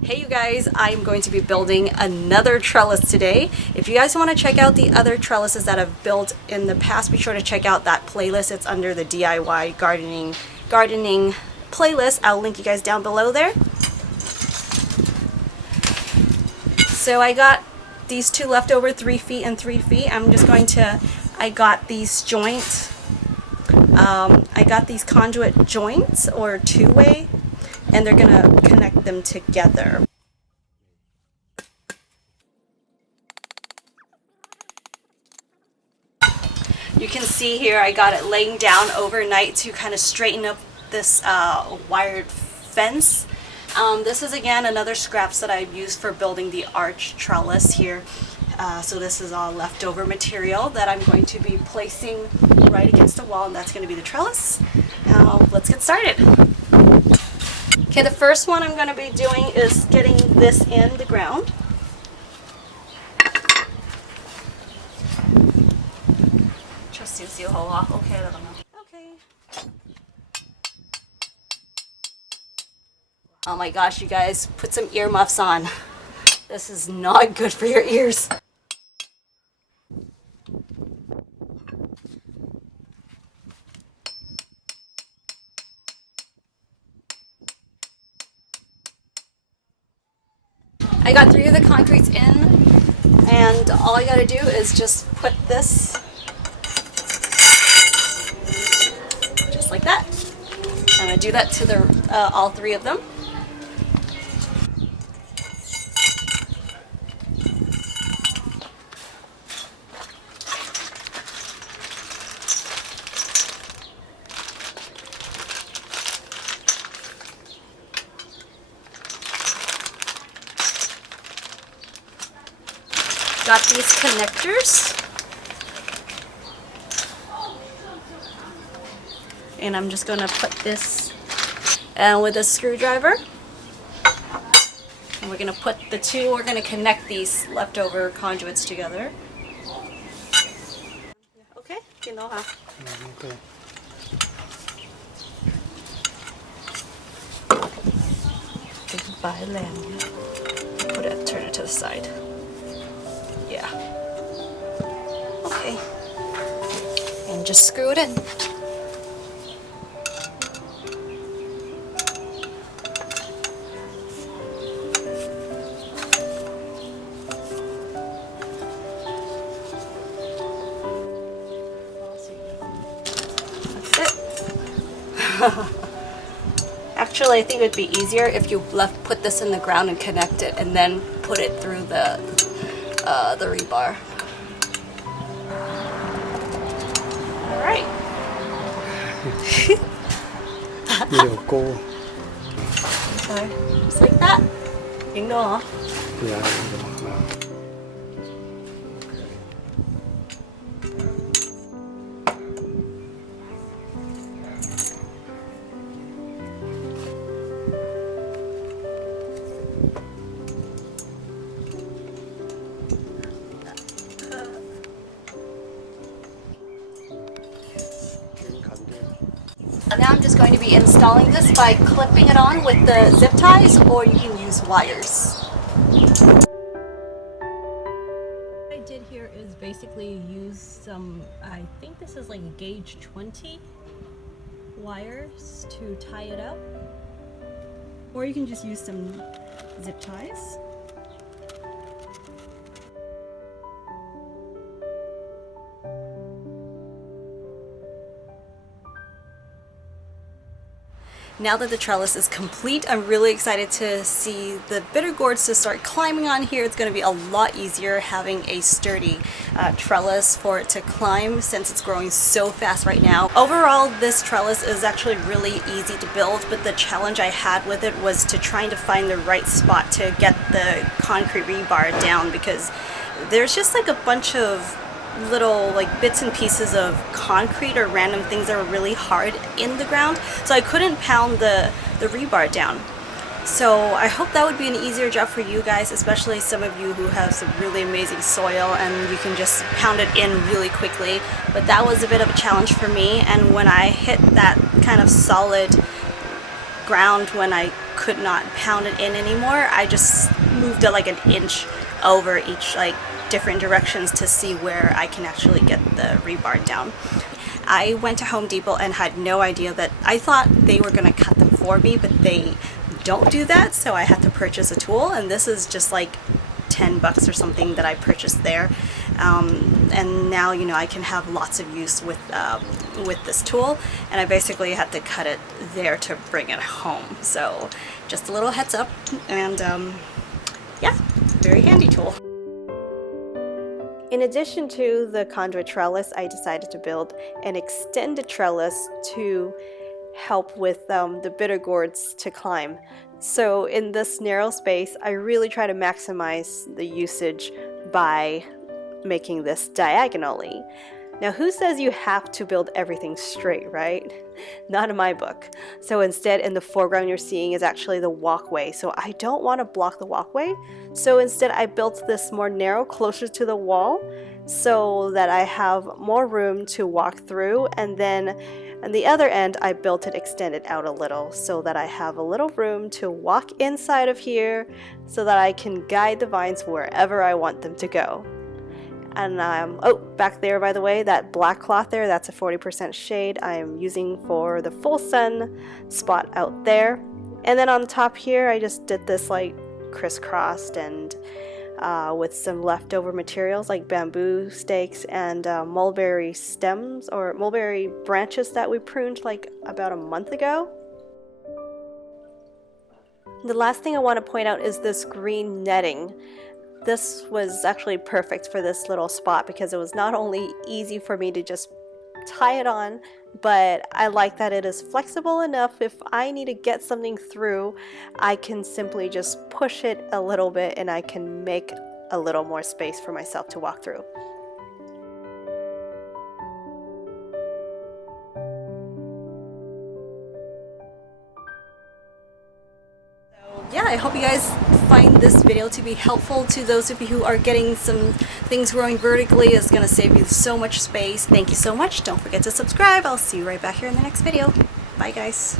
Hey you guys, I'm going to be building another trellis today. If you guys want to check out the other trellises that I've built in the past, be sure to check out that playlist. It's under the DIY gardening playlist. I'll link you guys down below there. So I got these two leftover 3 feet and 3 feet. I got these conduit joints or two-way, and they're gonna connect them together. You can see here I got it laying down overnight to kind of straighten up this wired fence. This is again another scraps that I've used for building the arch trellis here. So this is all leftover material that I'm going to be placing right against the wall, and that's going to be the trellis. Now let's get started. Okay, the first one I'm going to be doing is getting this in the ground. Okay. Oh my gosh, you guys, put some earmuffs on. This is not good for your ears. I got 3 of the concretes in, and all I gotta do is just put this just like that. I'm gonna do that to all 3 of them. Got these connectors, and I'm just going to put this with a screwdriver, and we're going to connect these leftover conduits together. Okay, you know how. Okay. Turn it to the side. Yeah. Okay. And just screw it in. That's it. Actually, I think it would be easier if you put this in the ground and connect it, and then put it through the rebar. All right. Sorry, just like that. You can go off. Yeah. Now I'm just going to be installing this by clipping it on with the zip ties, or you can use wires. What I did here is basically use some, I think this is like gauge 20 wires to tie it up, or you can just use some zip ties. Now that the trellis is complete, I'm really excited to see the bitter gourds to start climbing on here. It's going to be a lot easier having a sturdy trellis for it to climb, since it's growing so fast right now. Overall, this trellis is actually really easy to build, but the challenge I had with it was to trying to find the right spot to get the concrete rebar down, because there's just like a bunch of little like bits and pieces of concrete or random things that were really hard in the ground, so I couldn't pound the rebar down. So I hope that would be an easier job for you guys, especially some of you who have some really amazing soil and you can just pound it in really quickly. But that was a bit of a challenge for me, and when I hit that kind of solid ground when I could not pound it in anymore, I just moved it like an inch over each like different directions to see where I can actually get the rebar down. I went to Home Depot and had no idea that I thought they were going to cut them for me, but they don't do that, so I had to purchase a tool, and this is just like $10 or something that I purchased there, and now I can have lots of use with this tool, and I basically had to cut it there to bring it home. So just a little heads up, and yeah, very handy tool. In addition to the conduit trellis, I decided to build an extended trellis to help with the bitter gourds to climb. So in this narrow space, I really try to maximize the usage by making this diagonally. Now, who says you have to build everything straight, right? Not in my book. So instead, in the foreground you're seeing is actually the walkway. So I don't want to block the walkway. So instead, I built this more narrow, closer to the wall, so that I have more room to walk through. And then on the other end, I built it extended out a little so that I have a little room to walk inside of here so that I can guide the vines wherever I want them to go. And oh, back there, by the way, that black cloth there, that's a 40% shade I'm using for the full sun spot out there. And then on top here, I just did this like crisscrossed and with some leftover materials like bamboo stakes and mulberry stems or mulberry branches that we pruned like about a month ago. The last thing I want to point out is this green netting. This was actually perfect for this little spot because it was not only easy for me to just tie it on, but I like that it is flexible enough. If I need to get something through, I can simply just push it a little bit and I can make a little more space for myself to walk through. Yeah, I hope you guys find this video to be helpful to those of you who are getting some things growing vertically. It's going to save you so much space. Thank you so much. Don't forget to subscribe. I'll see you right back here in the next video. Bye, guys.